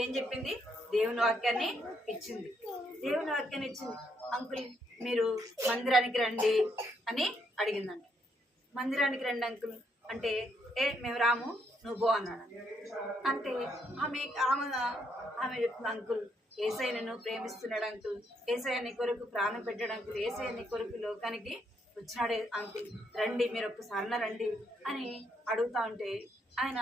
ఏం చెప్పింది? దేవుని వాక్యాన్ని ఇచ్చింది. అంకుల్ మీరు మందిరానికి రండి అని అడిగిందంట. మందిరానికి రండి అంకుల్ అంటే మేము రాము, నువ్వు పో అన్నాడు. అంటే ఆమె చెప్తుంది, అంకుల్ యేసయ్య నిన్ను ప్రేమిస్తున్నాడు అంకుల్, యేసయ్య నీ కొరకు ప్రాణం పెట్టాడు అంకుల్, యేసయ్య నీ కొరకు లోకానికి వచ్చినాడే అంకుల్, రండి మీరు ఒక్కసారి రండి అని అడుగుతా ఉంటే ఆయన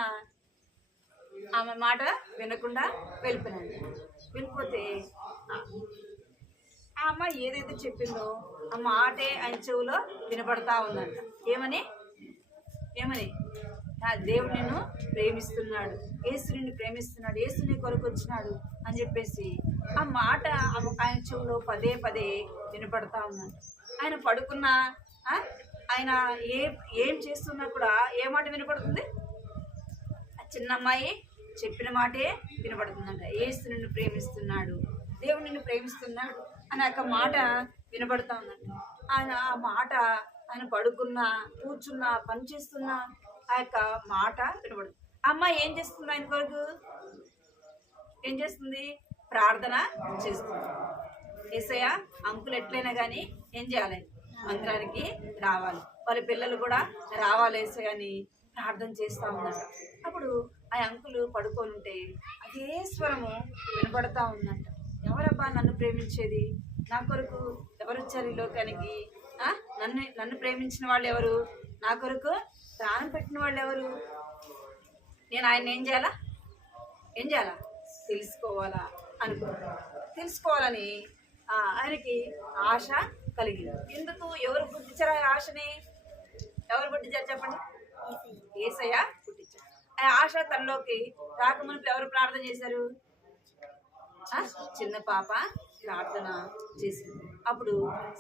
ఆమె మాట వినకుండా వెళ్ళిపోతే ఆ అమ్మ ఏదైతే చెప్పిందో ఆ మాటే ఆయన చెవులో వినపడతా ఉందంట. ఏమని దేవుడు నిన్ను ప్రేమిస్తున్నాడు, యేసు నిన్ను ప్రేమిస్తున్నాడు, యేసు నీ కొరకు వచ్చినాడు అని చెప్పేసి ఆ మాట ఆయన చెవులో పదే పదే వినపడతా ఉన్నాడు. ఆయన పడుకున్నా ఆయన ఏం చేస్తున్నా కూడా ఏ మాట వినపడుతుంది? ఆ చిన్న అమ్మాయి చెప్పిన మాటే వినపడుతుందంట. యేసు నిన్ను ప్రేమిస్తున్నాడు, దేవుడు నిన్ను ప్రేమిస్తున్నాడు అనే ఒక మాట వినపడతా ఉందంట. ఆయన ఆ మాట ఆయన పడుకున్నా, కూర్చున్నా, పని చేస్తున్నా ఆ యొక్క మాట వినపడుతుంది. అమ్మాయి ఏం చేస్తుంది? ఆయన కొరకు ఏం చేస్తుంది? ప్రార్థన చేస్తుంది. యేసయ్య అంకులు ఎట్లయినా కానీ ఏం చేయాలి? మందిరానికి రావాలి, వాళ్ళ పిల్లలు కూడా రావాలి యేసయ్య అని ప్రార్థన చేస్తూ ఉందంట. అప్పుడు ఆ అంకులు పడుకొని ఉంటే అదే స్వరము వినపడతా ఉందంట. ఎవరబ్బా నన్ను ప్రేమించేది? నా కొరకు ఎవరు వచ్చారు ఈ లోకానికి? నన్ను ప్రేమించిన వాళ్ళు ఎవరు? నా కొరకు ప్రాణం పెట్టిన వాళ్ళు ఎవరు? నేను ఆయన ఏం చేయాలా తెలుసుకోవాలా తెలుసుకోవాలని ఆయనకి ఆశ కలిగింది. ఎందుకు? ఎవరు పుట్టించారు ఆ ఆశని? ఎవరు పుట్టించారు చెప్పండి? యేసయ్య పుట్టించారు. ఆ ఆశ తనలోకి రాకమునుపు ఎవరు ప్రార్థన చేశారు? చిన్న పాప ప్రార్థన చేసింది. అప్పుడు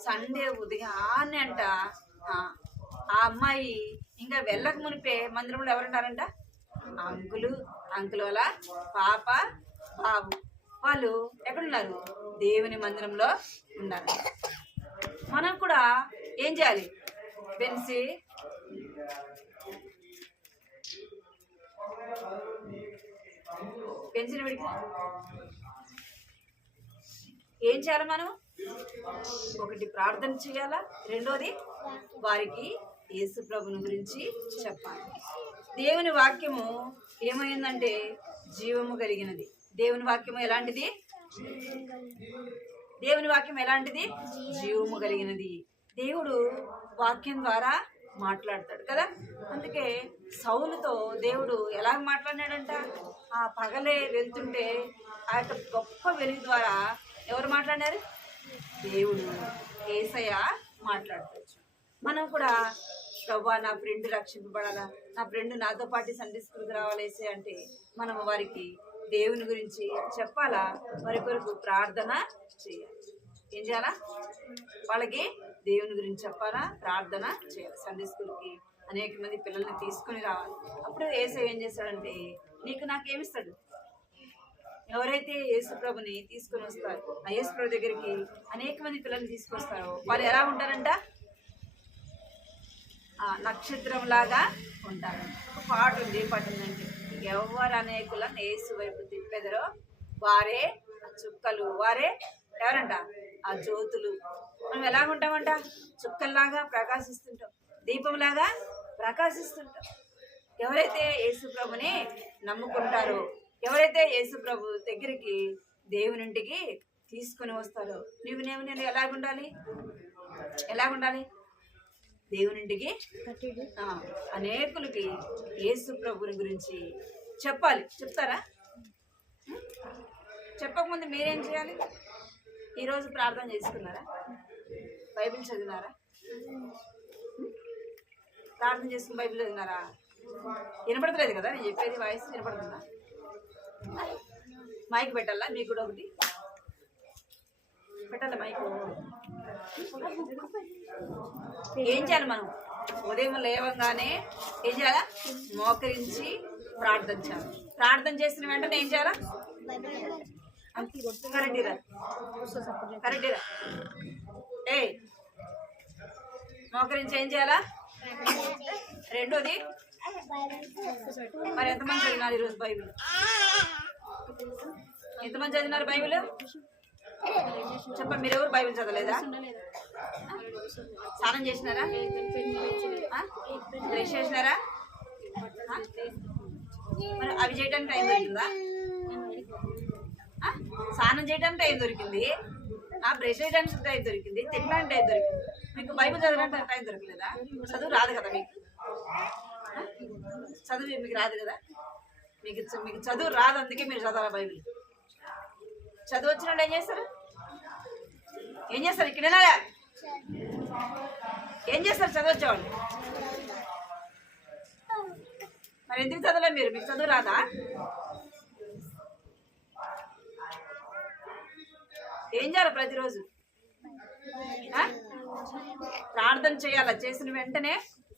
సండే ఉదయాన్నే అంట ఆ అమ్మాయి ఇంకా వెళ్ళక మునిపే మందిరంలో ఎవరుంటారంట? అంకులు వాళ్ళ పాప, బాబు వాళ్ళు ఎక్కడున్నారు? దేవుని మందిరంలో ఉన్నారు. మనం కూడా ఏం చేయాలి? పెన్సిల్ విడికి ఏం చేయాలి? మనం ఒకటి ప్రార్థన చేయాలా, రెండోది వారికి యేసు ప్రభుని గురించి చెప్పాలి. దేవుని వాక్యము ఏమైందంటే జీవము కలిగినది. దేవుని వాక్యము ఎలాంటిది? జీవము కలిగినది. దేవుడు వాక్యం ద్వారా మాట్లాడతాడు కదా. అందుకే సౌలుతో దేవుడు ఎలా మాట్లాడినాడంట? ఆ పగలే వెళ్తుంటే ఆ యొక్క గొప్ప వెలుగు ద్వారా ఎవరు మాట్లాడారు? దేవుడు, యేసయ్య మాట్లాడతాడు. మనం కూడా ప్రభువా నా ఫ్రెండ్ రక్షింపబడాలా, నా ఫ్రెండ్ నాతో పాటు సండే స్కూల్కి రావాలేసే అంటే మనం వారికి దేవుని గురించి చెప్పాలా, వారి కొరకు ప్రార్థన చేయాలి. ఏం చేయాలా? వాళ్ళకి దేవుని గురించి చెప్పాలా, ప్రార్థన చేయాలి. సండే స్కూల్కి అనేక మంది పిల్లల్ని తీసుకొని రావాలి. అప్పుడు యేసయ్య ఏం చేస్తాడంటే నీకు నాకేమిస్తాడు? ఎవరైతే యేసు ప్రభుని తీసుకొని వస్తారు, ఆ యేసు ప్రభు దగ్గరికి అనేక మంది పిల్లల్ని తీసుకొస్తారో వాళ్ళు ఎలా ఉంటారంట? నక్షత్రంలాగా ఉంటారు. ఒక పాట ఉంది, ఏ పాట ఉందంటే ఎవరు అనేకులను యేసు వైపు తిప్పెదరో వారే చుక్కలు, వారే ఎవరంట? ఆ జ్యోతులు. మనం ఎలాగుంటామంట? చుక్కల్లాగా ప్రకాశిస్తుంటాం, దీపంలాగా ప్రకాశిస్తుంటాం. ఎవరైతే యేసు ప్రభుని నమ్ముకుంటారో, ఎవరైతే యేసు ప్రభు దగ్గరికి దేవునింటికి తీసుకుని వస్తారో నేను ఎలాగుండాలి? దేవునింటికి అనేకులకి యేసు ప్రభుని గురించి చెప్పాలి. చెప్తారా? చెప్పకముందు మీరేం చేయాలి? ఈరోజు ప్రార్థన చేసుకున్నారా? బైబిల్ చదివినారా? ప్రార్థన చేసుకుని బైబిల్ చదివినారా? వినపడతలేదు కదా నేను చెప్పేది? వాయిస్ వినపడుతుందా? మైక్ పెట్టాలా? మీకు కూడా ఒకటి పెట్టాలా మైక్? ఏం చేయాలి? మనం ఉదయం లేవగానే ఏం చేయాలా? మోకరించి ప్రార్థన చేయాలి. ప్రార్థన చేసిన వెంటనే ఏం చేయాలా? కరెక్ట్గా మోకరించి ఏం చేయాలా? రెండోది మరి ఎంతమంది చదివినారు ఈరోజు బైబిల్? ఎంతమంది చదివినారు బైబిల్? చెప్పండి. మీరు ఎవరు బైబిల్ చదవలేదా? స్నానం చేసినారా? బ్రష్ చేసినారా? మరి అవి చేయడానికి టైం దొరికిందా? స్నానం చేయడానికి టైం దొరికింది, బ్రష్ చేయడానికి టైం దొరికింది, తినడానికి టైం దొరికింది. మీకు బైబిల్ చదవడానికి టైం దొరకలేదా? చదువు రాదు కదా మీకు? చదువు మీకు రాదు కదా? మీకు చదువు రాదు, అందుకే మీరు చదవాలి బైబిల్. చదువు వచ్చిన వాళ్ళు ఏం చేస్తారు? ఇక్కడ ఏం చేస్తారు? చదువు వచ్చేవాళ్ళు మరి ఎందుకు చదవలే మీరు? మీకు చదువు రాదా? ఏం చేయాలి ప్రతిరోజు? ప్రార్థన చేయాలా? చేసిన వెంటనే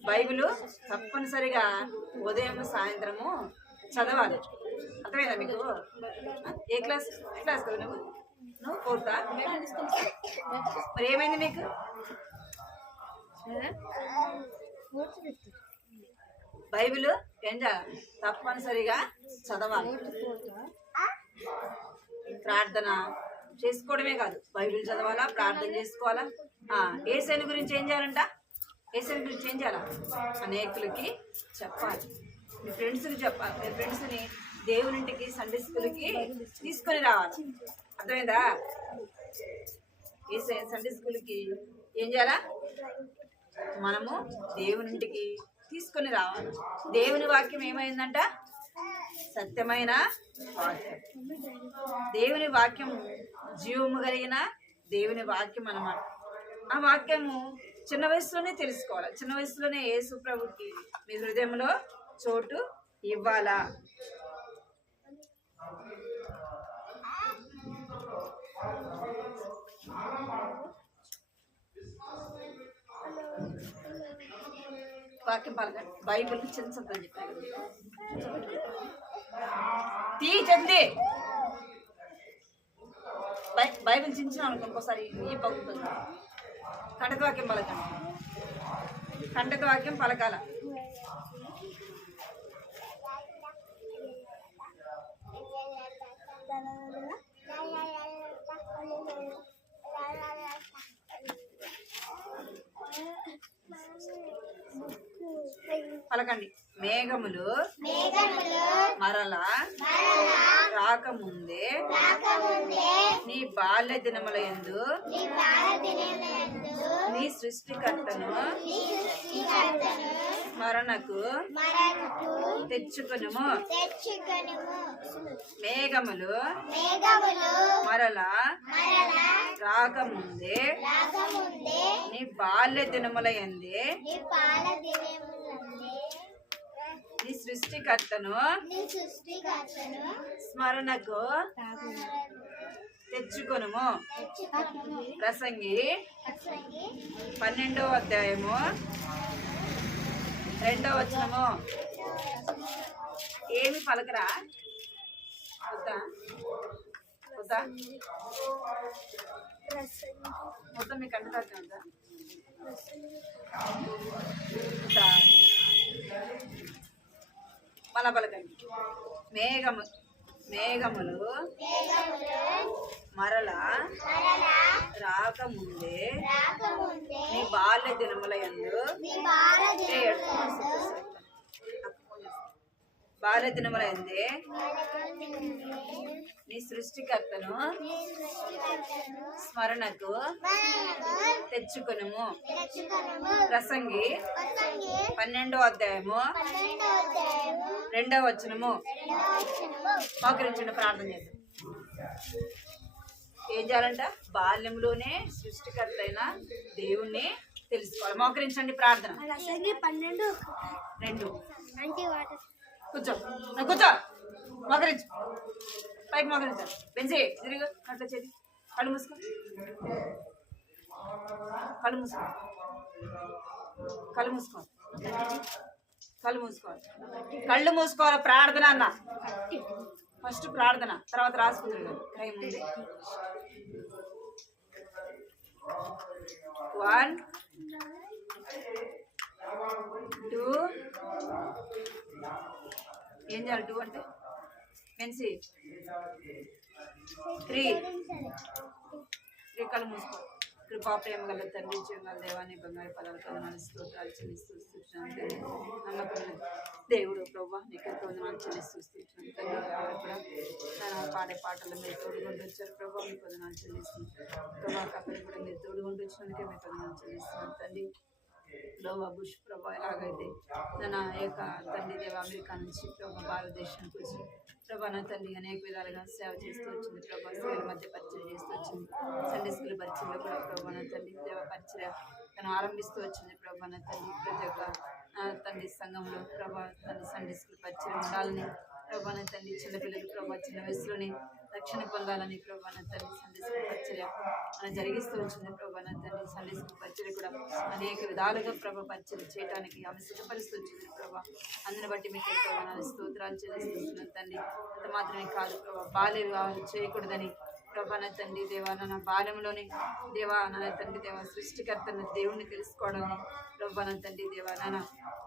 బైబిల్ తప్పనిసరిగా ఉదయం సాయంత్రము చదవాలి. అర్థమైందా మీకు? ఏ క్లాస్ కదా నువ్వు 4th? మరి ఏమైంది నీకు? బైబిల్ ఏం చేయాలి? తప్పనిసరిగా చదవాలి. ప్రార్థన చేసుకోవడమే కాదు, బైబిల్ చదవాలా, ప్రార్థన చేసుకోవాలా. యేసయ్య గురించి ఏం చేయాలంట? యేసయ్య గురించి ఏం చేయాలా? అనేకులకి చెప్పాలి. మీ ఫ్రెండ్స్కి చెప్పాలి. మీ ఫ్రెండ్స్ని దేవునింటికి, సండే స్కూల్కి తీసుకొని రావాలి. అర్థమైందా? యేసయ్య సండే స్కూల్కి ఏం చేయాలా? మనము దేవునింటికి తీసుకొని రావాలి. దేవుని వాక్యం ఏమైందంట? సత్యమైన వాక్యం. దేవుని వాక్యం జీవము కలిగిన దేవుని వాక్యం అన్నమాట. ఆ వాక్యము చిన్న వయసులోనే తెలుసుకోవాలి. చిన్న వయసులోనే యేసు ప్రభుకి మీ హృదయంలో చోటు ఇవ్వాలా. వాక్యం పలకండి. బైబిల్ చిన్న సొంతం చెప్పాను. చదివి బైబిల్ చించిన అనుకో ఇంకోసారి ఈ పలుకుతుంది. కంటక వాక్యం పలకండి. కంటక వాక్యం పలకాల. పలకండి. మేఘములు మరలా రాకముందే నీ బాల్య దినముల యందు నీ సృష్టికర్తను స్మరణకు తెచ్చుకొనుము. మేఘములు మరలా రాకముందే నీ బాల్య దినముల యందే నీ సృష్టికర్తను స్మరణకు తెచ్చుకొనుము. ప్రసంగి 12వ అధ్యాయము 2వ వచనము. ఏమి పలకరా? వద్దా? మొత్తం మీకు అంటున్నారు ఉందా? మళ్ళా పలకండి. మేఘములు మరలా రాకముందే నీ బాల్య దినముల యందు నీ సృష్టికర్తను స్మరణకు తెచ్చుకొనుము. ప్రసంగి 12వ అధ్యాయము 2వ వచనము. మోకరించండి, ప్రార్థన చేద్దాం. ఏం చేయాలంట? బాల్యంలోనే సృష్టికర్త అయిన దేవుణ్ణి తెలుసుకోవాలి. మోకరించండి, ప్రార్థన. 2 కూర్చో, మోకరించు, పైకి మోకరించాలి. బెంచి తిరిగి అట్లా చేతి. కళ్ళు మూసుకో, కళ్ళు మూసుకోవాలి. ప్రార్థన అన్న ఫస్ట్ ప్రార్థన, తర్వాత రాసుకుంటారు. టైం ఉంది. 1 2 ఏం చేయాలి? 2 అంటే మెన్సి 3 కళ్ళు మూసుకో. కృపా ప్రేమ గల తండ్రి, జీవగల దేవాన్ని బంగారు పదాలు కథనాలు స్తోత్రాలు చెల్లిస్తూ నమ్మకం దేవుడు ప్రభా నీకు వందనాలు చెల్లిస్తూ తండ్రి. కూడా నేను పాడే పాటలు మీరు తోడుగుంటూ వచ్చారు ప్రభా, మీకు వందనాలు చెల్లిస్తుంది ప్రభా. అక్కడ కూడా మీరు తోడుగుంటూ వచ్చినందుకే మీకు వందనాలు చెల్లిస్తున్నాను తండ్రి. లోవా బుష్ ప్రభా ఎలాగైతే నా యొక్క తండ్రి దేవ అమెరికా నుంచి ప్రభా భారతదేశానికి వచ్చి ప్రభా నా తండ్రి అనేక విధాలుగా సేవ చేస్తూ వచ్చింది ప్రభా. స్త్రీల మధ్య పరిచయం చేస్తూ వచ్చింది. సండే స్కూల్ పరిచయంలో కూడా ప్రభా నా తండ్రి దేవ పరిచయం తను ఆరంభిస్తూ వచ్చింది ప్రభా నా తండ్రి. ప్రతి ఒక్క తండ్రి సంఘంలో ప్రభా తండ్రి సండే స్కూల్ పరిచయం ఉండాలని ప్రభా నా తండ్రి చిన్నపిల్లలు ప్రభా చిన్న వయసులోనే రక్షణ పొందాలని ప్రభా నా తండ్రి సండే స్కూల్ పరిచర్య జరిగిస్తూ వచ్చింది ప్రభా నా తండ్రి సండే స్కూల్ పరిచర్య కూడా అనేక విధాలుగా ప్రభా పరిచయం చేయడానికి ఆమె సిద్ధపరుస్తూ వచ్చింది ప్రభా. అందుని బట్టి మీకు ఎంతో స్తోత్రాలు చెల్లిస్తున్నాను తండ్రి. అంత మాత్రమే కాదు ప్రభా బాల్య వివాహాలు చేయకూడదని ప్రభా నా తండ్రి దేవా నా బాల్యంలోనే దేవా నా తండ్రి దేవా సృష్టికర్తను దేవుణ్ణి తెలుసుకోవడాన్ని ప్రభా నా తండ్రి దేవా నాన్న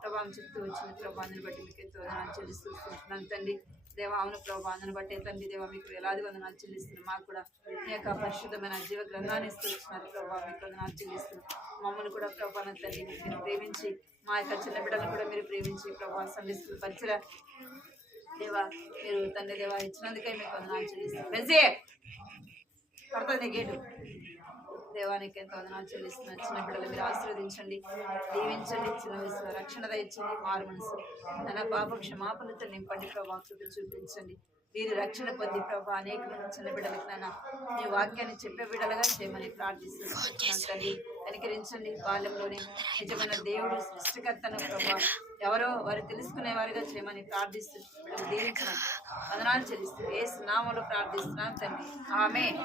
ప్రభావం చెప్తూ వచ్చింది ప్రభా. అందుని బట్టి మీకు ఎంతో వందనాలు చెల్లిస్తున్నాను తండ్రి దేవా. అవును ప్రభా అందుని బట్టి తండ్రి దేవా మీకు వేలాది వందనాలు చెల్లిస్తున్నాను. మాకు కూడా మీ యొక్క పరిశుద్ధమైన జీవ గ్రంథాన్ని ఇస్తూ వచ్చినారు ప్రభా. మీకు వందనాలు చెల్లిస్తున్నాను. మమ్మల్ని కూడా ప్రభా నా తండ్రి మీరు ప్రేమించి మా యొక్క చిన్న బిడ్డలను కూడా మీరు ప్రేమించి ప్రభా సండే స్కూల్ పరిచయ దేవా మీరు తండ్రి దేవా ఇచ్చినందుకే మీకు వందనాలు చెల్లిస్తున్నాను. పడుతుంది గేటు దేవానికి ఎంతో వందనాలు చెల్లిస్తున్నాను. చిన్న బిడ్డలు మీరు ఆశీర్వదించండి, దీవించండి, చిన్న వయసులో రక్షణ దయచండి, మారు మనసు నా పాప క్షమాపణతో నింపండి ప్రభా. కృప చూపించండి. వీరు రక్షణ పొంది ప్రభా అనేక మంది చిన్న బిడ్డలకు నాన్న మీ వాక్యాన్ని చెప్పే బిడ్డలుగా చేయమని ప్రార్థిస్తున్నాను తండ్రి. కనికరించండి. బాల్యంలోనే నిజమైన దేవుడు సృష్టికర్తను ప్రభా ఎవరో వారు తెలుసుకునే వారిగా చేయమని ప్రార్థిస్తున్నాను. దీవించండి. వందనాలు చెల్లిస్తూ యేసు నామములో ప్రార్థిస్తున్నాను తండ్రి. ఆమేన్.